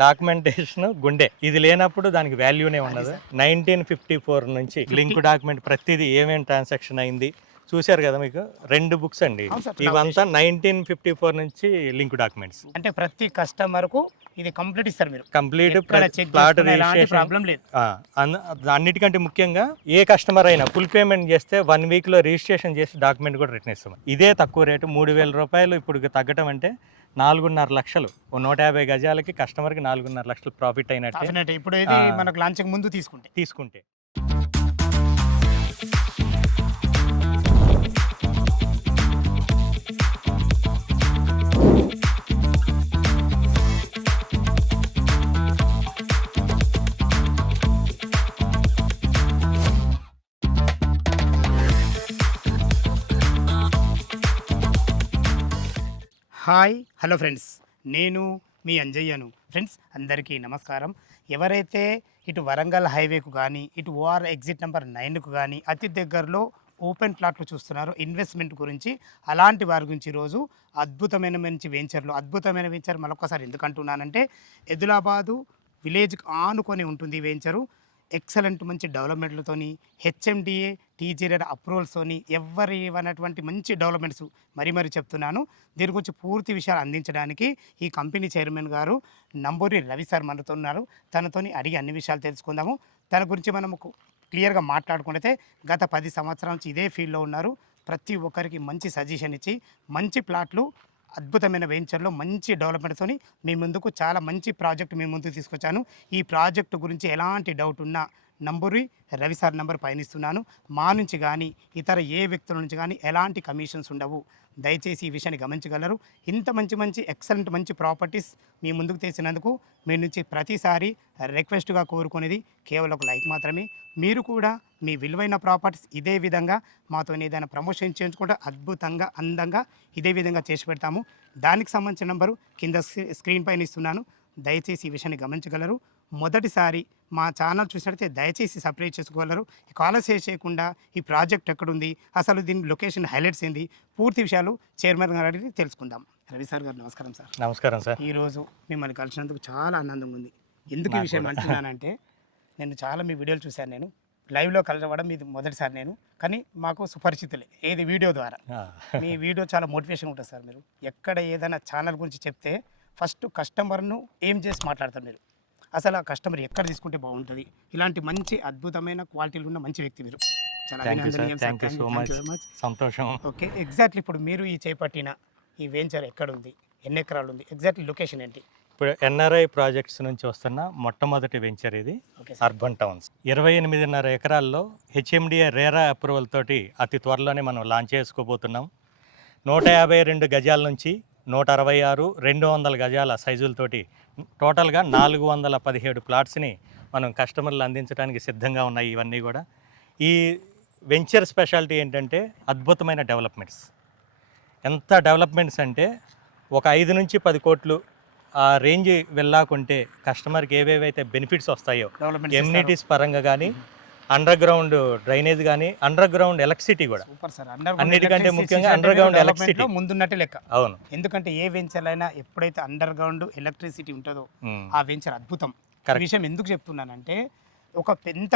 Documentation గుండె, ఇది లేనప్పుడు దానికి వాల్యూనే ఉండదు. 1954 నుంచి లింక్ డాక్యుమెంట్ ప్రతిదీ ఏమేమి ట్రాన్సాక్షన్ అయింది చూశారు కదా, మీకు 2 బుక్స్ అండి. ఇవంతా 1954 నుంచి లింక్ డాక్యుమెంట్స్. అంటే ప్రతి కస్టమర్ కు ఇది కంప్లీట్ ఇస్తారు మీరు, కంప్లీట్ ప్లాట్ ప్రాబ్లం లేదు. అన్నిటికంటే ముఖ్యంగా ఏ కస్టమర్ అయినా ఫుల్ పేమెంట్ చేస్తే 1 week లో రిజిస్ట్రేషన్ చేసి డాక్యుమెంట్ కూడా రిటర్న్ ఇస్తాం. ఇదే తక్కువ రేటు 3,000 రూపాయలు ఇప్పుడు తగ్గటం అంటే 4.5 లక్షలు. 150 గజాలకి కస్టమర్కి 4.5 లక్షలు ప్రాఫిట్ అయినట్టు. ఇప్పుడు ఇది మనకు లాంచింగ్ ముందు తీసుకుంటే హాయ్ హలో ఫ్రెండ్స్, నేను మీ అంజయ్యను. ఫ్రెండ్స్ అందరికీ నమస్కారం. ఎవరైతే ఇటు వరంగల్ హైవేకు కానీ ఇటు ఓఆర్ ఎగ్జిట్ నెంబర్ 9కు కానీ అతి దగ్గరలో ఓపెన్ ప్లాట్లు చూస్తున్నారు ఇన్వెస్ట్మెంట్ గురించి, అలాంటి వారి గురించి ఈరోజు అద్భుతమైన వెంచర్ మరొకసారి ఎందుకు అంటున్నానంటే, ఎదిలాబాదు విలేజ్కి ఆనుకొని ఉంటుంది ఈ వెంచరు. ఎక్సలెంట్ మంచి డెవలప్మెంట్లతోని, హెచ్ఎండిఏ టీజీఆర్ అప్రూవల్స్తోని ఎవరు ఇవ్వనటువంటి మంచి డెవలప్మెంట్స్ మరీ చెప్తున్నాను. దీని గురించి పూర్తి విషయాలు అందించడానికి ఈ కంపెనీ చైర్మన్ గారు నంబూరి రవి సార్ మనతో ఉన్నారు. తనతోని అడిగి అన్ని విషయాలు తెలుసుకుందాము. తన గురించి మనము క్లియర్గా మాట్లాడుకుంటే గత 10 సంవత్సరాల నుంచి ఇదే ఫీల్డ్లో ఉన్నారు. ప్రతి ఒక్కరికి మంచి సజెషన్ ఇచ్చి మంచి ప్లాట్లు అద్భుతమైన వెంచర్లో మంచి డెవలప్మెంట్తోని మీ ముందుకు చాలా మంచి ప్రాజెక్ట్ మీ ముందుకు తీసుకొచ్చాను. ఈ ప్రాజెక్టు గురించి ఎలాంటి డౌట్ ఉన్నా నంబూరి రవి సార్ నంబర్ పయనిస్తున్నాను. మా నుంచి కానీ ఇతర ఏ వ్యక్తుల నుంచి కానీ ఎలాంటి కమిషన్స్ ఉండవు. దయచేసి ఈ విషయాన్ని గమనించగలరు. ఇంత మంచి ఎక్సలెంట్ మంచి ప్రాపర్టీస్ మీ ముందుకు తెచ్చినందుకు మీ నుంచి ప్రతిసారి రిక్వెస్ట్గా కోరుకునేది కేవలం ఒక లైక్ మాత్రమే. మీరు కూడా మీ విలువైన ప్రాపర్టీస్ ఇదే విధంగా మాతో ఏదైనా ప్రమోషన్ చేయించుకుంటే అద్భుతంగా అందంగా ఇదే విధంగా చేసి పెడతాము. దానికి సంబంధించిన నంబరు కింద స్క్రీన్ పైన ఇస్తున్నాను. దయచేసి ఈ విషయాన్ని గమనించగలరు. మొదటిసారి మా ఛానల్ చూసినట్లయితే దయచేసి సబ్స్క్రైబ్ చేసుకోగలరు. కాలర్స్ చేయకుండా ఈ ప్రాజెక్ట్ ఎక్కడుంది, అసలు దీని లొకేషన్ హైలైట్స్ ఏంది, పూర్తి విషయాలు చైర్మన్ గారు అడిగి తెలుసుకుందాం. రవి సార్ గారు నమస్కారం సార్. నమస్కారం సార్. ఈరోజు మిమ్మల్ని కలిసినందుకు చాలా ఆనందంగా ఉంది. ఎందుకు ఈ విషయం అంటున్నానంటే, నేను చాలా మీ వీడియోలు చూశాను. నేను లైవ్లో కలవడం ఇది మొదటిసారి నేను, కానీ మాకు సుపరిచితులే ఏది వీడియో ద్వారా. మీ వీడియో చాలా మోటివేషన్ ఉంటుంది సార్. మీరు ఎక్కడ ఏదైనా ఛానల్ గురించి చెప్తే ఫస్ట్ కస్టమర్ను ఏం చేసి మాట్లాడతారు మీరు, అసలు ఆ కస్టమర్ ఎక్కడ తీసుకుంటే బాగుంటుంది, ఇలాంటి మంచి అద్భుతమైన క్వాలిటీలు ఉన్న మంచి వ్యక్తి మీరు. చాలా సంతోషం. ఓకే, ఎగ్జాక్ట్లీ ఇప్పుడు మీరు ఈ చేపట్టిన ఈ వెంచర్ ఎక్కడ ఉంది, ఎన్ని ఎకరాలు ఉంది, ఎగ్జాక్ట్లీ లొకేషన్ ఏంటి? ఇప్పుడు ఎన్ఆర్ఐ ప్రాజెక్ట్స్ నుంచి వస్తున్న మొట్టమొదటి వెంచర్ ఇది. అర్బన్ టౌన్స్ 28.5 ఎకరాల్లో హెచ్ఎండిఏ రేరా అప్రూవల్ తోటి అతి త్వరలోనే మనం లాంచ్ చేసుకోబోతున్నాం. 152 గజాల నుంచి 166, 200 గజాల సైజులతోటి టోటల్గా 417 ప్లాట్స్ని మనం కస్టమర్లు అందించడానికి సిద్ధంగా ఉన్నాయి. ఇవన్నీ కూడా ఈ వెంచర్ స్పెషాలిటీ ఏంటంటే అద్భుతమైన డెవలప్మెంట్స్. ఎంత డెవలప్మెంట్స్ అంటే ఒక 5 నుంచి 10 కోట్లు ఆ రేంజ్ వెళ్ళాకుంటే కస్టమర్కి ఏవేవైతే బెనిఫిట్స్ వస్తాయో, ఎమ్యూనిటీస్ పరంగా కానీ, అండర్ గ్రౌండ్ డ్రైనేజ్ కానీ, అండర్ గ్రౌండ్ ఎలక్ట్రిసిటీ కూడా, అన్నిటికంటే ముఖ్యంగా అండర్ గ్రౌండ్ ఎలక్ట్రిసిటీ ముందున్నట్టే లెక్క. అవును, ఎందుకంటే ఏ వెంచర్ అయినా ఎప్పుడైతే అండర్ గ్రౌండ్ ఎలక్ట్రిసిటీ ఉంటుందో ఆ వెంచర్ అద్భుతం. విషయం ఎందుకు చెప్తున్నానంటే, ఒక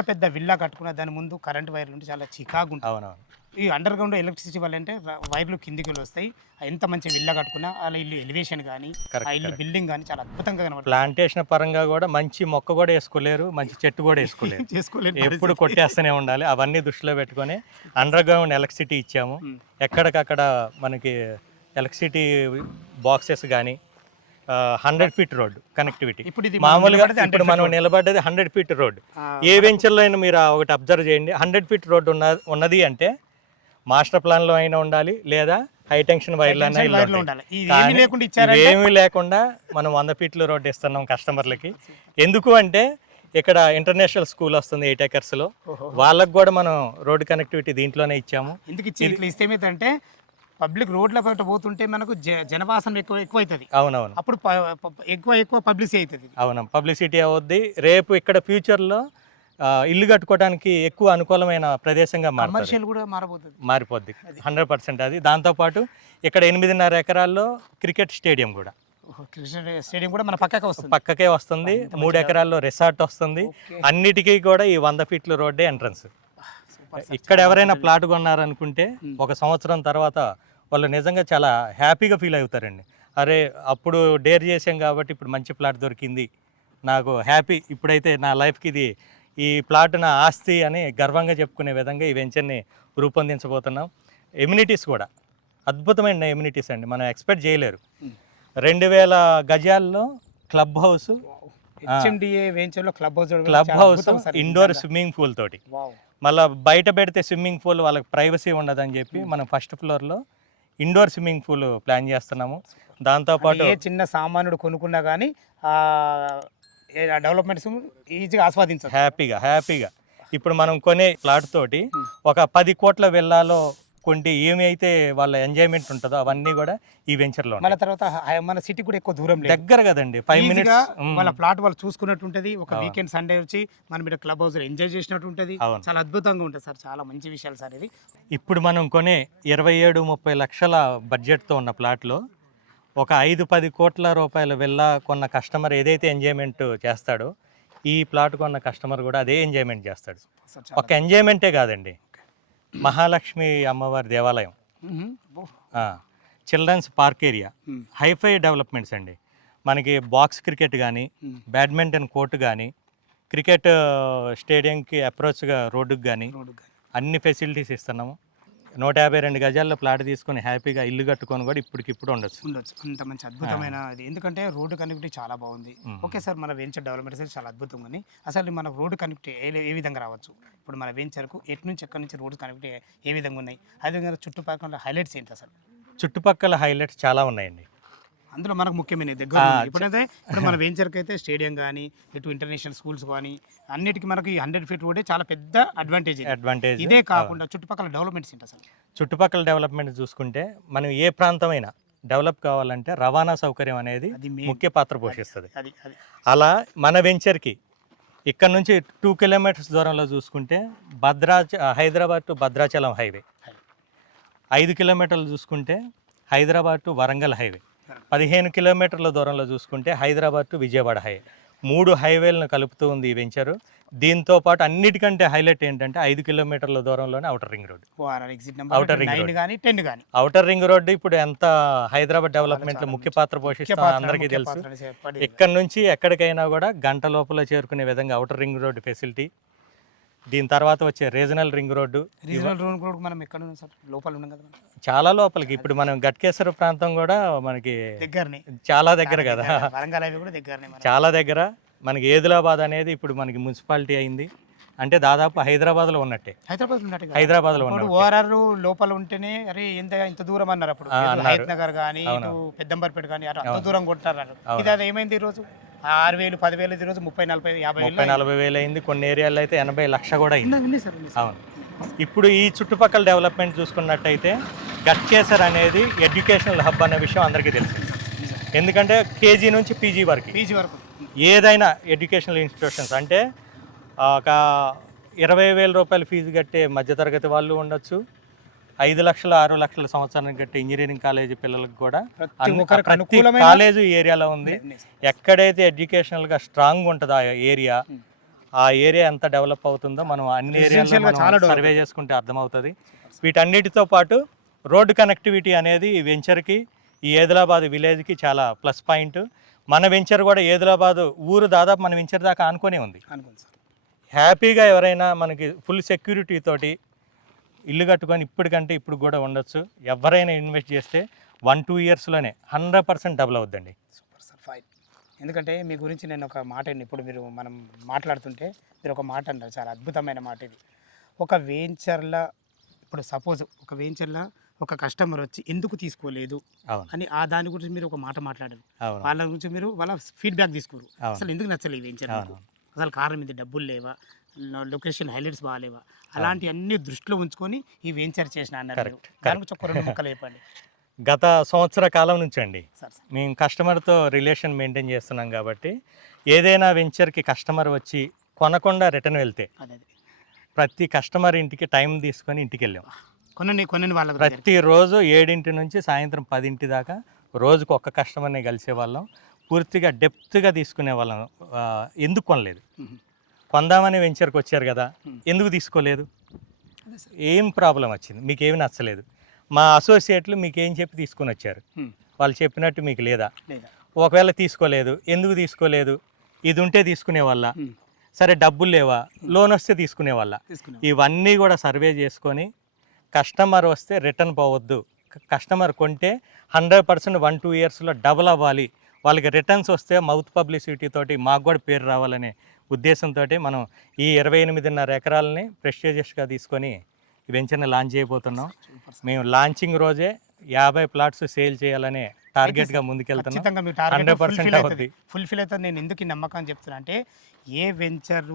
పెద్ద విల్లా కట్టుకున్న దాని ముందు కరెంట్ వైర్లు ఉంటే చాలా చికాకు ఉంటుంది. అవునవును. ఈ అండర్ గ్రౌండ్ ఎలక్ట్రిసిటీ వల్ల అంటే వైర్లు కిందికి వస్తాయి. ఎంత మంచి విల్లా కట్టుకున్నా వాళ్ళ ఇల్లు ఎలివేషన్ కానీ, ఆ ఇల్లు బిల్డింగ్ కానీ చాలా అద్భుతంగా కనబడుతుంది. ప్లాంటేషన్ పరంగా కూడా మంచి మొక్క కూడా వేసుకోలేరు, మంచి చెట్టు కూడా వేసుకోలేరు, ఎప్పుడు కొట్టేస్తూనే ఉండాలి. అవన్నీ దృష్టిలో పెట్టుకొని అండర్ గ్రౌండ్ ఎలక్ట్రిసిటీ ఇచ్చాము. ఎక్కడికక్కడ మనకి ఎలక్ట్రిసిటీ బాక్సెస్ కానీ, 100 feet రోడ్డు కనెక్టివిటీ. మామూలుగా ఇప్పుడు మనం నిలబడ్డది 100 feet రోడ్డు. ఏ వెంచర్లో అయినా మీరు ఒకటి అబ్జర్వ్ చేయండి, 100 feet రోడ్డు ఉన్నది అంటే మాస్టర్ ప్లాన్లో అయినా ఉండాలి, లేదా హై టెన్షన్ వైర్లు ఉండాలి. ఏమీ లేకుండా మనం 100 feet రోడ్డు ఇస్తున్నాం కస్టమర్లకి. ఎందుకు అంటే ఇక్కడ ఇంటర్నేషనల్ స్కూల్ వస్తుంది 8 acres లో, వాళ్ళకు కూడా మనం రోడ్డు కనెక్టివిటీ దీంట్లోనే ఇచ్చాము. ఎందుకు ఇస్తే ఏమైందంటే పబ్లిక్ రోడ్ల బయట పోతుంటే మనకు జనవాసం ఎక్కువ అవుతుంది. అవునవును, అప్పుడు ఎక్కువ పబ్లిసిటీ అవుతుంది. అవును, పబ్లిసిటీ అవుద్ది. రేపు ఇక్కడ ఫ్యూచర్లో ఇల్లు కట్టుకోవడానికి ఎక్కువ అనుకూలమైన ప్రదేశంగా కమర్షియల్ కూడా మారిపోద్ది 100%. అది దాంతోపాటు ఇక్కడ 8.5 ఎకరాల్లో క్రికెట్ స్టేడియం కూడా స్టేడియం కూడా మన పక్కకే వస్తుంది. పక్కకే వస్తుంది. 3 ఎకరాల్లో రిసార్ట్ వస్తుంది. ఓకే. అన్నిటికీ కూడా ఈ 100 ఫీట్ల రోడ్డే ఎంట్రన్స్. Super sir. ఇక్కడ చాలా ఎవరైనా బాగుంది. ప్లాట్ కొన్నారనుకుంటే ఒక సంవత్సరం తర్వాత వాళ్ళు నిజంగా చాలా హ్యాపీగా ఫీల్ అవుతారండి. అరే అప్పుడు డేర్ చేసాం కాబట్టి ఇప్పుడు మంచి ప్లాట్ దొరికింది, నాకు హ్యాపీ, ఇప్పుడైతే నా లైఫ్కి ఇది ఈ ప్లాట్ నా ఆస్తి అని గర్వంగా చెప్పుకునే విధంగా ఈ వెంచర్ని రూపొందించబోతున్నాం. ఎమ్యూనిటీస్ కూడా అద్భుతమైన ఎమ్యూనిటీస్ అండి, మనం ఎక్స్పెక్ట్ చేయలేరు. 2000 గజాల్లో క్లబ్ హౌస్, హెచ్ఎండిఏ వెంచర్లో club house, indoor swimming pool తోటి. మళ్ళీ బయట పెడితే స్విమ్మింగ్ పూల్ వాళ్ళకి ప్రైవసీ ఉండదని చెప్పి మనం ఫస్ట్ ఫ్లోర్లో ఇండోర్ స్విమ్మింగ్ పూల్ ప్లాన్ చేస్తున్నాము. దాంతోపాటు ఏ చిన్న సామాన్యుడు కొనుక్కున్నా కానీ డెవలప్మెంట్స్ ఈజీగా ఆస్వాదించవచ్చు. హ్యాపీగా ఇప్పుడు మనం కొనే ప్లాట్ తోటి ఒక 10 కోట్ల విల్లాలో కొంటే ఏమి అయితే వాళ్ళ ఎంజాయ్మెంట్ ఉంటుందో అవన్నీ కూడా ఈ వెంచర్లో మళ్ళీ తర్వాత మన సిటీ కూడా ఎక్కువ దూరం లేదు, దగ్గర కదండి, 5 ఈజీగా మినిట్స్. వాళ్ళ ప్లాట్ వాళ్ళు చూసుకున్నట్టు ఉంటుంది. ఒక వీకెండ్ సండే వచ్చి మనం ఇక్కడ క్లబ్ హౌస్ ఎంజాయ్ చేసినట్టు ఉంటుంది. అవును. చాలా అద్భుతంగా ఉంటుంది సార్, చాలా మంచి విషయాలు సార్ ఇది. ఇప్పుడు మనం కొనే 27-30 లక్షల బడ్జెట్తో ఉన్న ప్లాట్లో ఒక 5-10 కోట్ల రూపాయల విల్లా కొన్న కస్టమర్ ఏదైతే ఎంజాయ్మెంట్ చేస్తాడో ఈ ప్లాట్ కొన్న కస్టమర్ కూడా అదే ఎంజాయ్మెంట్ చేస్తాడు. సార్ ఒక ఎంజాయ్మెంటే కాదండి, మహాలక్ష్మి అమ్మవారి దేవాలయం, children's park area, hi fi developments అండి. మనకి బాక్స్ క్రికెట్ కానీ, బ్యాడ్మింటన్ కోర్టు కానీ, క్రికెట్ స్టేడియంకి అప్రోచ్గా రోడ్డుకి కానీ అన్ని ఫెసిలిటీస్ ఇస్తున్నాము. 152 గజాల్లో ప్లాట్ తీసుకొని హ్యాపీగా ఇల్లు కట్టుకొని కూడా ఇప్పటికిప్పుడు ఉండొచ్చు. అంత మంచి అద్భుతమైన ఇది, ఎందుకంటే రోడ్డు కనెక్టివిటీ చాలా బాగుంది. ఓకే సార్, మన వెంచర్ డెవలప్మెంట్ అయితే చాలా అద్భుతంగా ఉంది. అసలు మన రోడ్డు కనెక్టివిటీ ఏ విధంగా రావచ్చు? ఇప్పుడు మన వెంచర్కు ఎక్కడి నుంచి రోడ్డు కనెక్టివిటీ ఏ విధంగా ఉన్నాయి? అదేవిధంగా చుట్టుపక్కల హైలైట్స్ ఏంటి అసలు? చుట్టుపక్కల హైలైట్స్ చాలా ఉన్నాయండి. అందులో మనకు ముఖ్యమైన దగ్గర ఇప్పుడైతే ఇప్పుడు మన వెంచర్కి అయితే స్టేడియం కానీ, ఇటు ఇంటర్నేషనల్ స్కూల్స్ కానీ అన్నిటికీ మనకి 100 ఫీట్ రోడ్డే చాలా పెద్ద అడ్వాంటేజ్. ఇదే కాకుండా చుట్టుపక్కల డెవలప్మెంట్స్ ఏంటి అసలు? చుట్టుపక్కల డెవలప్మెంట్ చూసుకుంటే మనం ఏ ప్రాంతమైనా డెవలప్ కావాలంటే రవాణా సౌకర్యం అనేది ముఖ్య పాత్ర పోషిస్తుంది. అలా మన వెంచర్కి ఇక్కడ నుంచి 2 కిలోమీటర్స్ దూరంలో చూసుకుంటే హైదరాబాద్ టు భద్రాచలం హైవే, 5 కిలోమీటర్లు చూసుకుంటే హైదరాబాద్ టు వరంగల్ హైవే, 15 కిలోమీటర్ల దూరంలో చూసుకుంటే హైదరాబాద్ టు విజయవాడ హైవే, 3 హైవేలను కలుపుతూ ఉంది ఈ వెంచరు. దీంతో పాటు అన్నిటికంటే హైలైట్ ఏంటంటే 5 కిలోమీటర్ల దూరంలోనే outer ring road. Outer ring road ఇప్పుడు ఎంత హైదరాబాద్ డెవలప్మెంట్ లో ముఖ్య పాత్ర పోషిస్తుందో అందరికీ తెలుసు. ఇక్కడ నుంచి ఎక్కడికైనా కూడా గంట లోపల చేరుకునే విధంగా అవుటర్ రింగ్ రోడ్ ఫెసిలిటీ, దీని తర్వాత వచ్చే రీజనల్ రింగ్ రోడ్డు. మనం ఎక్కడ సార్ లోపల ఉన్నాం కదా, చాలా లోపలికి. ఇప్పుడు మనం గట్కేశ్వర ప్రాంతం కూడా మనకి దగ్గరనే, చాలా దగ్గర కదా, వరంగల్ హైవే కూడా దగ్గరనే, చాలా దగ్గర. మనకి ఏదిలాబాద్ అనేది ఇప్పుడు మనకి మున్సిపాలిటీ అయింది అంటే దాదాపు హైదరాబాద్లో ఉన్నట్టే. హైదరాబాద్లో ఉన్నట్టు ఓఆర్ఆర్ లోపల ఉంటేనే అరే ఇంత దూరం అన్నారు అప్పుడు. హైత్ నగర్ కానీ, ఇటు పెద్దంబర్పేట కానీ అంత దూరం కొట్టారు. ఇది అది ఏమైంది ఈ రోజు? 6,000, 10,000 ఈ రోజు 30, 40, 50 వేలు అయింది. కొన్ని ఏరియాల్లో అయితే 80 లక్షలు కూడా అయింది. అవును. ఇప్పుడు ఈ చుట్టుపక్కల డెవలప్మెంట్ చూసుకున్నట్టయితే గట్కేసర్ అనేది ఎడ్యుకేషనల్ హబ్ అనే విషయం అందరికీ తెలుసు. ఎందుకంటే కేజీ నుంచి పీజీ వరకు ఏదైనా ఎడ్యుకేషనల్ ఇన్స్టిట్యూషన్స్ అంటే ఒక 20,000 రూపాయలు ఫీజు కట్టే మధ్యతరగతి వాళ్ళు ఉండొచ్చు, 5 లక్షలు 6 లక్షల సంవత్సరానికి కట్టే ఇంజనీరింగ్ కాలేజీ పిల్లలకు కూడా ప్రతి కాలేజీ ఏరియాలో ఉంది. ఎక్కడైతే ఎడ్యుకేషనల్గా స్ట్రాంగ్ ఉంటుందో ఆ ఏరియా ఎంత డెవలప్ అవుతుందో మనం అన్ని ఏరియాలో సర్వే చేసుకుంటే అర్థమవుతుంది. వీటన్నిటితో పాటు రోడ్డు కనెక్టివిటీ అనేది ఈ వెంచర్కి, ఈ ఏదిలాబాద్ విలేజ్కి చాలా ప్లస్ పాయింట్. మన వెంచర్ కూడా ఏదిలాబాద్ ఊరు దాదాపు మన వెంచర్ దాకా ఆనుకొనే ఉంది. హ్యాపీగా ఎవరైనా మనకి ఫుల్ సెక్యూరిటీ తోటి ఇల్లు కట్టుకొని ఇప్పటికంటే ఇప్పుడు కూడా ఉండొచ్చు. ఎవరైనా ఇన్వెస్ట్ చేస్తే 1-2 ఇయర్స్లోనే 100% డబుల్ అవుద్దండి. Super sir, fine. ఎందుకంటే మీ గురించి నేను ఒక మాట ఇప్పుడు మనం మాట్లాడుతుంటే మీరు ఒక మాట అన్నారు, చాలా అద్భుతమైన మాట ఇది. ఒక వెంచర్లో ఇప్పుడు సపోజ్ ఒక వెంచర్లో ఒక కస్టమర్ వచ్చి ఎందుకు తీసుకోలేదు అని దాని గురించి మీరు ఒక మాట మాట్లాడారు. వాళ్ళ గురించి మీరు వాళ్ళ ఫీడ్బ్యాక్ తీసుకోరు, అసలు ఎందుకు నచ్చలేదు వెంచర్, అసలు కారణం ఇది డబ్బులు లేవా, లొకేషన్ హైలైట్స్ బాగాలేవా, అలాంటి అన్ని దృష్టిలో ఉంచుకొని ఈ వెంచర్ చేసిన అన్నారు. దాని గురించి ఒక 2 ముక్కలు చెప్పండి. గత సంవత్సర కాలం నుంచి అండి మేము కస్టమర్తో రిలేషన్ మెయింటైన్ చేస్తున్నాం కాబట్టి ఏదైనా వెంచర్కి కస్టమర్ వచ్చి కొనకుండా రిటర్న్ వెళ్తే ప్రతి కస్టమర్ ఇంటికి టైం తీసుకొని ఇంటికి వెళ్ళాం. కొన్ని వాళ్ళకి ప్రతిరోజు 7 నుంచి సాయంత్రం 10 దాకా రోజుకు ఒక్క కస్టమర్ని కలిసేవాళ్ళం, పూర్తిగా డెప్త్గా తీసుకునే వాళ్ళం. ఎందుకు కొనలేదు? కొందామని వెంచర్కి వచ్చారు కదా, ఎందుకు తీసుకోలేదు? ఏం ప్రాబ్లం వచ్చింది? మీకు ఏమి నచ్చలేదు? మా అసోసియేట్లు మీకు ఏం చెప్పి తీసుకొని వచ్చారు? వాళ్ళు చెప్పినట్టు మీకు లేదా? ఒకవేళ తీసుకోలేదు, ఎందుకు తీసుకోలేదు? ఇది ఉంటే తీసుకునే వాళ్ళ, సరే డబ్బులు లేవా, లోన్ వస్తే తీసుకునే వాళ్ళ. ఇవన్నీ కూడా సర్వే చేసుకొని కస్టమర్ వస్తే రిటర్న్ పోవద్దు, కస్టమర్ కొంటే 100% 1-2 ఇయర్స్లో డబుల్ అవ్వాలి, వాళ్ళకి రిటర్న్స్ వస్తే మౌత్ పబ్లిసిటీ తోటి మాకు కూడా పేరు రావాలనే ఉద్దేశంతో మనం ఈ 28.5 ఎకరాలని ప్రెస్టీజియస్గా తీసుకొని ఈ వెంచర్ని లాంచ్ చేయబోతున్నాం. మేము లాంచింగ్ రోజే 50 ప్లాట్స్ సేల్ చేయాలనే టార్గెట్గా ముందుకెళ్తున్నాం. 100% అవుతుంది, ఫుల్ఫిల్ అవుతుంది. నేను ఎందుకు ఈ నమ్మకం చెప్తున్నా అంటే, ఏ వెంచర్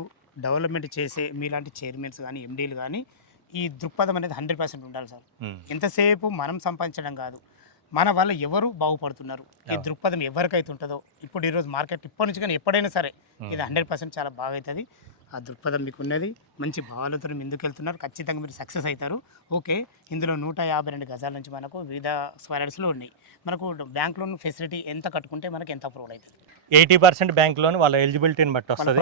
డెవలప్మెంట్ చేసే మీలాంటి చైర్మన్స్ కానీ ఎండీలు కానీ ఈ దృక్పథం అనేది 100% ఉండాలి సార్. ఎంతసేపు మనం సంపాదించడం కాదు, మన వల్ల ఎవరు బాగుపడుతున్నారు, ఈ దృక్పథం ఎవరికైతే ఉంటుందో, ఇప్పుడు ఈరోజు మార్కెట్ ఇప్పటి నుంచి కానీ ఎప్పుడైనా సరే ఇది 100% చాలా బాగా అవుతుంది. ఆ దృక్పథం మీకు ఉన్నది, మంచి భావాలతో ముందుకు వెళ్తున్నారు, ఖచ్చితంగా మీరు సక్సెస్ అవుతారు. ఓకే, ఇందులో 152 గజాల నుంచి మనకు వివిధ స్క్వేర్స్లో ఉన్నాయి. మనకు బ్యాంక్ లోన్ ఫెసిలిటీ ఎంత కట్టుకుంటే మనకి ఎంత అప్రూవల్ అవుతుంది? 80% బ్యాంక్ లోన్ వాళ్ళ ఎలిజిబిలిటీని బట్టి వస్తుంది.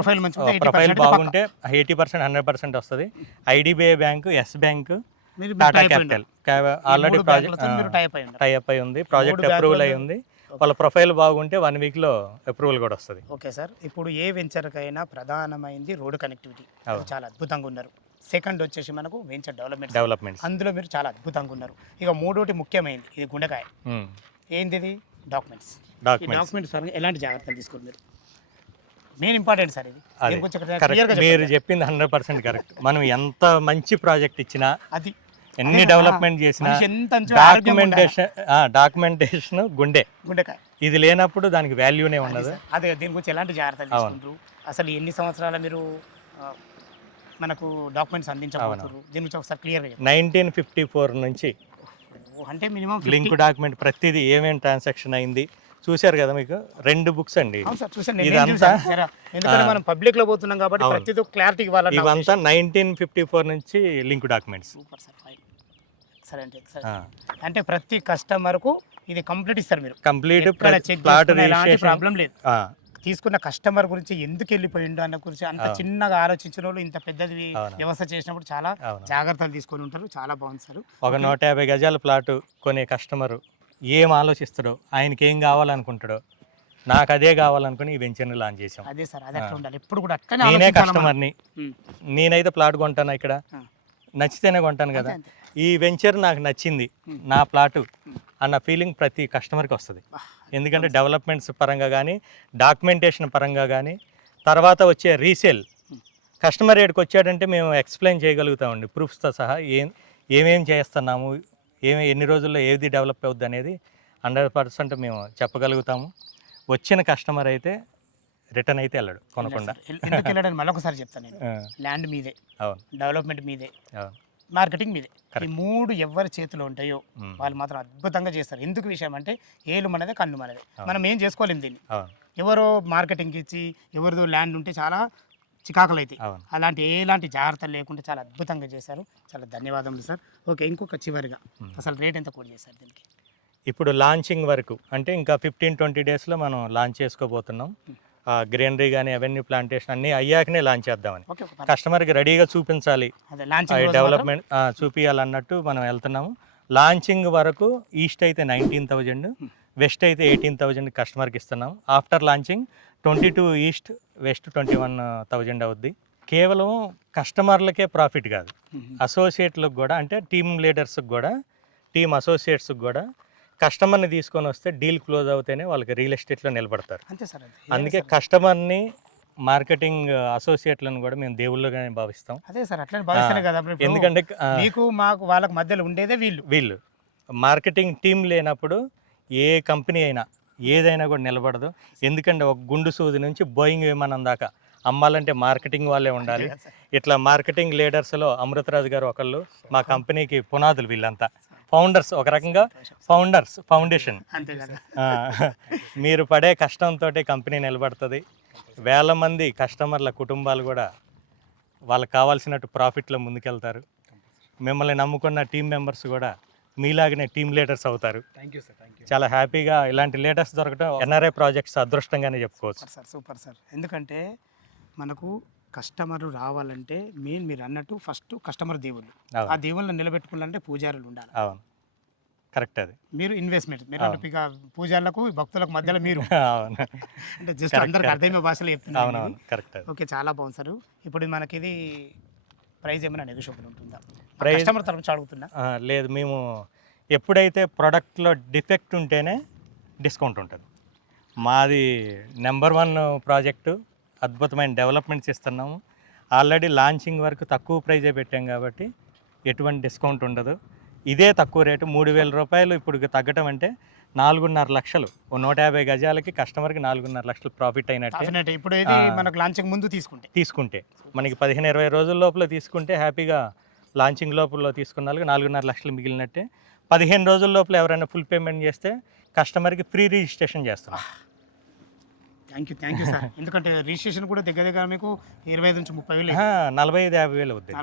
ప్రొఫైల్ బాగుంటే 80% 100% వస్తుంది. IDBI Bank, Yes Bank, Tata Capital already tie up అయి ఉంది, ప్రాజెక్ట్ అప్రూవల్ అయి ఉంది. వాళ్ళ ప్రొఫైల్ బాగుంటే 1 వీక్లో అప్రూవల్ కూడా వస్తుంది. ఓకే సార్, ఇప్పుడు ఏ వెంచర్కైనా ప్రధానమైంది రోడ్ కనెక్టివిటీ, చాలా అద్భుతంగా ఉన్నారు. సెకండ్ వచ్చేసి మనకు వెంచర్ డెవలప్మెంట్, అందులో మీరు చాలా అద్భుతంగా ఉన్నారు. ఇక మూడోటి ముఖ్యమైనది, ఇది గుండెకాయ. ఏంది ఇది? డాక్యుమెంట్స్ పరంగా ఎలాంటి జాగ్రత్తలు తీసుకోండి మీరు? మెయిన్ ఇంపార్టెంట్ సార్ ఇది. మీరు చెప్పింది 100% కరెక్ట్. మనం ఎంత మంచి ప్రాజెక్ట్ ఇచ్చినా, అది ఎన్ని డెవలప్మెంట్ చేసినా, డాక్యుమెంటేషన్ గుండెకాయ ఇది లేనప్పుడు దానికి వాల్యూనే ఉండదు. అదే దీని గురించి ఎలాంటి జాగ్రత్తలు తీసుకుంటారు? అసలు ఎన్ని సంవత్సరాల మీరు మనకు డాక్యుమెంట్స్ అందించబోతున్నారు? దీని గురించి ఒకసారి క్లియర్గా చెప్పండి. 1954 నుంచి అంటే మినిమం లింక్ డాక్యుమెంట్ ప్రతిదీ ఏమేమి ట్రాన్సాక్షన్ అయింది చూశారు కదా, మీకు 2 బుక్స్ అండి. ఇదంతా ఎందుకంటే మనం పబ్లిక్ లో పోతున్నాం కాబట్టి ప్రతిదీ క్లారిటీ ఇవ్వాలి. ఇవంతా 1954 నుంచి లింక్ డాక్యుమెంట్స్. అంటే ప్రతి కస్టమర్ కు ఇది కంప్లీట్ ఇస్తారు మీరు? కంప్లీట్ ప్రాబ్లం లేదు. తీసుకున్న కస్టమర్ గురించి ఎందుకు వెళ్ళిపోయిండు అన్న గురించి అంత చిన్నగా ఆలోచించిన వాళ్ళు ఇంత పెద్దది వ్యవస్థ చేసినప్పుడు చాలా జాగ్రత్తలు తీసుకొని ఉంటారు. చాలా బాగుంది సార్. ఒక 150 గజాల ప్లాట్ కొనే కస్టమర్ ఏం ఆలోచిస్తాడో, ఆయనకి ఏం కావాలనుకుంటాడో, నాకు అదే కావాలనుకుని ఈ వెంచర్ని లాంచ్ చేసాం. అదే సార్, అదే అట్లా ఉండాలి ఎప్పుడు కూడా. అట్లనే నేనే కస్టమర్ని, నేనైతే ప్లాట్ కొంటాను, ఇక్కడ నచ్చితేనే కొంటాను కదా. ఈ వెంచర్ నాకు నచ్చింది, నా ప్లాటు అన్న ఫీలింగ్ ప్రతి కస్టమర్కి వస్తుంది. ఎందుకంటే డెవలప్మెంట్స్ పరంగా కానీ, డాక్యుమెంటేషన్ పరంగా కానీ, తర్వాత వచ్చే రీసేల్ కస్టమర్ ఏడికి వచ్చాడంటే మేము ఎక్స్ప్లెయిన్ చేయగలుగుతామండి, ప్రూఫ్స్తో సహా ఏమేం చేస్తున్నాము, ఎన్ని రోజుల్లో ఏది డెవలప్ అవుద్ది అనేది 100% మేము చెప్పగలుగుతాము. వచ్చిన కస్టమర్ అయితే రిటర్న్ అయితే వెళ్ళడు కొనకుండా. ఎందుకు వెళ్ళడానికి మళ్ళీ ఒకసారి చెప్తాను నేను. ల్యాండ్ మీదే, అవును, డెవలప్మెంట్ మీదే, మార్కెటింగ్ మీదే. ఈ 3 ఎవరి చేతిలో ఉంటాయో వాళ్ళు మాత్రం అద్భుతంగా చేస్తారు. ఎందుకు విషయం అంటే ఏలు మనదే, కన్ను మనదే, మనం ఏం చేసుకోలేము దీన్ని. ఎవరో మార్కెటింగ్ ఇచ్చి ఎవరిదో ల్యాండ్ ఉంటే చాలా చికాకులు అవుతాయి. అలాంటి ఎలాంటి జాగ్రత్తలు లేకుండా చాలా అద్భుతంగా చేశారు. చాలా ధన్యవాదములు సార్. ఓకే, ఇంకొక చివరిగా అసలు రేట్ ఎంత కోట్ చేశారు దీనికి? ఇప్పుడు లాంచింగ్ వరకు అంటే ఇంకా 15-20 డేస్లో మనం లాంచ్ చేసుకోబోతున్నాం. గ్రీనరీ కానీ అవెన్యూ ప్లాంటేషన్ అన్నీ అయ్యాకనే లాంచ్ చేద్దామని, కస్టమర్కి రెడీగా చూపించాలి, డెవలప్మెంట్ చూపించాలన్నట్టు మనం వెళ్తున్నాము. లాంచింగ్ వరకు ఈస్ట్ అయితే 19,000, వెస్ట్ అయితే 18,000 కస్టమర్కి ఇస్తున్నాం. ఆఫ్టర్ లాంచింగ్ 22 ఈస్ట్, వెస్ట్ 21,000 అవుద్ది. కేవలం కస్టమర్లకే ప్రాఫిట్ కాదు, అసోసియేట్లకు కూడా, అంటే టీమ్ లీడర్స్కి కూడా, టీమ్ అసోసియేట్స్కి కూడా కస్టమర్ని తీసుకొని వస్తే డీల్ క్లోజ్ అవుతేనే వాళ్ళకి రియల్ ఎస్టేట్లో నిలబడతారు. అందుకే కస్టమర్ని, మార్కెటింగ్ అసోసియేట్లను కూడా మేము దేవుళ్ళుగానే భావిస్తాం. అదే సార్, అట్లా భావిస్తానే కదా. ఎందుకంటే మీకు మాకు వాళ్ళకి మధ్యలో ఉండేదే వీళ్ళు. మార్కెటింగ్ టీం లేనప్పుడు ఏ కంపెనీ అయినా ఏదైనా కూడా నిలబడదు. ఎందుకంటే ఒక గుండు సూది నుంచి బోయింగ్ విమానం దాకా అమ్మాలంటే మార్కెటింగ్ వాళ్ళే ఉండాలి. ఇట్లా మార్కెటింగ్ లీడర్స్లో అమృతరాజు గారు ఒకళ్ళు, మా కంపెనీకి పునాదులు. వీళ్ళంతా ఫౌండర్స్, ఒక రకంగా ఫౌండేషన్. మీరు పడే కష్టంతో కంపెనీ నిలబడుతుంది. వేల మంది కస్టమర్ల కుటుంబాలు కూడా వాళ్ళకి కావాల్సినట్టు ప్రాఫిట్లో ముందుకెళ్తారు. మిమ్మల్ని నమ్ముకున్న టీం మెంబర్స్ కూడా మీలాగనే టీమ్ లీడర్స్ అవుతారు. Thank you sir, thank you. చాలా హ్యాపీగా ఇలాంటి లీడర్స్ దొరకడం ఎన్ఆర్ఐ ప్రాజెక్ట్స్ అదృష్టంగానే చెప్పుకోవచ్చు. Super sir, super sir. ఎందుకంటే మనకు కస్టమర్ రావాలంటే మెయిన్ మీరు అన్నట్టు ఫస్ట్ కస్టమర్ దేవుళ్ళు. ఆ అవును దేవుళ్ళని నిలబెట్టుకోవాలంటే పూజారులు ఉండాలి. అవును కరెక్ట్ అది. మీరు ఇన్వెస్ట్మెంట్, మీరు అవును. ఇక పూజారులకు భక్తులకు మధ్యలో మీరు అవును అంటే జస్ట్ Correct, అందరికి correct. అర్థమయ్యే భాషలో చెప్తున్నారు. అవునవును కరెక్ట్ అది. ఓకే, చాలా బాగుంది సార్. ఇప్పుడు మనకి ఇది ప్రైస్ ఏమైనా నెగోషియబుల్ ఉంటుందా? Price- కస్టమర్ తరఫు నుంచి అడుగుతున్నా. లేదు, మేము ఎప్పుడైతే ప్రోడక్ట్లో డిఫెక్ట్ ఉంటేనే డిస్కౌంట్ ఉంటుంది. మాది నెంబర్ 1 ప్రాజెక్టు, అద్భుతమైన డెవలప్మెంట్స్ ఇస్తున్నాము. ఆల్రెడీ లాంచింగ్ వరకు తక్కువ ప్రైజే పెట్టాం కాబట్టి ఎటువంటి డిస్కౌంట్ ఉండదు. ఇదే తక్కువ రేటు 3,000 రూపాయలు ఇప్పుడు తగ్గటం అంటే 4.5 లక్షలు. 150 గజాలకి కస్టమర్కి 4.5 లక్షలు ప్రాఫిట్ అయినట్టే. డెఫినెట్ ఇప్పుడు ఇది ఆ. మనకు లాంచింగ్ ముందు తీసుకుంటే మనకి 15-20 రోజుల లోపల తీసుకుంటే హ్యాపీగా లాంచింగ్ లోపల తీసుకున్న వాళ్ళకి 4.5 లక్షలు మిగిలినట్టే. 15 రోజుల లోపల ఎవరైనా ఫుల్ పేమెంట్ చేస్తే కస్టమర్కి ఫ్రీ రిజిస్ట్రేషన్ చేస్తున్నాం. Thank you sir. ఎందుకంటే రిజిస్ట్రేషన్ కూడా దగ్గర దగ్గర మీకు 25 నుంచి 30 వేలు 45-50 వేలు అవుద్ది.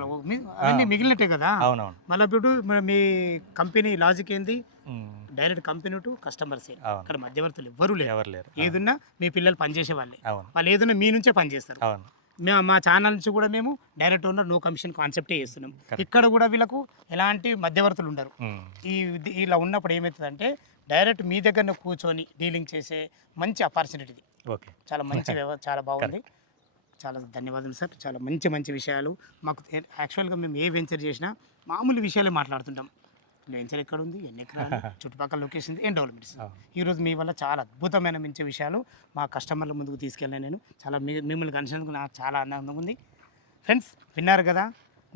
అవన్నీ మిగిలినట్టే కదా. అవునవును మళ్ళీ ఇప్పుడు మీ కంపెనీ లాజిక్ ఏంది? Um, direct company to customer sale. అవును. అక్కడ మధ్యవర్తులు ఎవ్వరూ లేరు. ఎవరు లేరు. ఏదున్నా మీ పిల్లలు పనిచేసే వాళ్ళే. అవును వాళ్ళు ఏదైనా మీ నుంచే పనిచేస్తారు. అవును మా ఛానల్ నుంచి కూడా మేము డైరెక్ట్ ఓనర్ నో కమిషన్ కాన్సెప్టే చేస్తున్నాం. Correct. ఇక్కడ కూడా వీళ్ళకు ఎలాంటి మధ్యవర్తులు ఉండరు. ఉమ్, ఇలా ఉన్నప్పుడు ఏమవుతుందంటే డైరెక్ట్ మీ దగ్గర కూర్చొని డీలింగ్ చేసే మంచి ఆపర్చునిటీ ఇది. ఓకే చాలా మంచి చాలా బాగుంది. చాలా ధన్యవాదాలు సార్. చాలా మంచి విషయాలు మాకు. యాక్చువల్గా మేము ఏ వెంచర్ చేసినా మామూలు విషయాలే మాట్లాడుతుంటాం. వెంచర్ ఎక్కడ ఉంది, ఎన్ని ఎకరాలు, చుట్టుపక్కల లొకేషన్, ఏం డెవలప్మెంట్స్. ఈరోజు మీ వల్ల చాలా అద్భుతమైన మంచి విషయాలు మా కస్టమర్ల ముందుకు తీసుకెళ్ళాను నేను. చాలా మిమ్మల్ని కలిసినందుకు నాకు చాలా ఆనందంగా ఉంది. ఫ్రెండ్స్, విన్నారు కదా,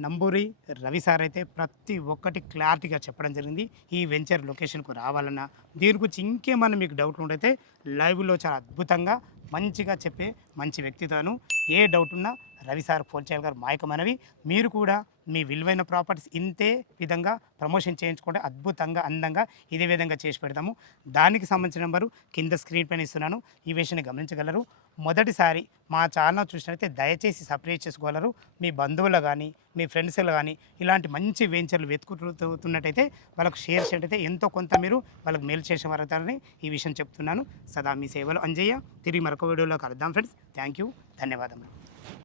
నంబూరి రవి సార్ అయితే ప్రతి ఒక్కటి క్లారిటీగా చెప్పడం జరిగింది. ఈ వెంచర్ లొకేషన్కు రావాలన్నా దీని గురించి ఇంకేమన్నా మీకు డౌట్లు ఉంటే లైవ్లో చాలా అద్భుతంగా మంచిగా చెప్పే మంచి వ్యక్తితోను. ఏ డౌట్ ఉన్నా రవి సార్ ఫోన్ చేయాలి గారు. మా యొక్క మనవి, మీరు కూడా మీ విలువైన ప్రాపర్టీస్ ఇంతే విధంగా ప్రమోషన్ చేయించుకుంటే అద్భుతంగా అందంగా ఇదే విధంగా చేసి పెడతాము. దానికి సంబంధించిన నెంబరు కింద స్క్రీన్ పైన ఇస్తున్నాను. ఈ విషయాన్ని గమనించగలరు. మొదటిసారి మా ఛానల్ చూసినట్లయితే దయచేసి సబ్స్క్రైబ్ చేసుకోగలరు. మీ బంధువులు కానీ మీ ఫ్రెండ్స్లు కానీ ఇలాంటి మంచి వెంచర్లు వెతుకుతున్నట్టయితే వాళ్ళకు షేర్ చేయటైతే ఎంతో కొంత మీరు వాళ్ళకి మేలు చేసే వారని ఈ విషయం చెప్తున్నాను. సదా మీ సేవలు అంజయ్య. తిరిగి మరొక వీడియోలో కలుద్దాం ఫ్రెండ్స్. థ్యాంక్ యూ, ధన్యవాదములు.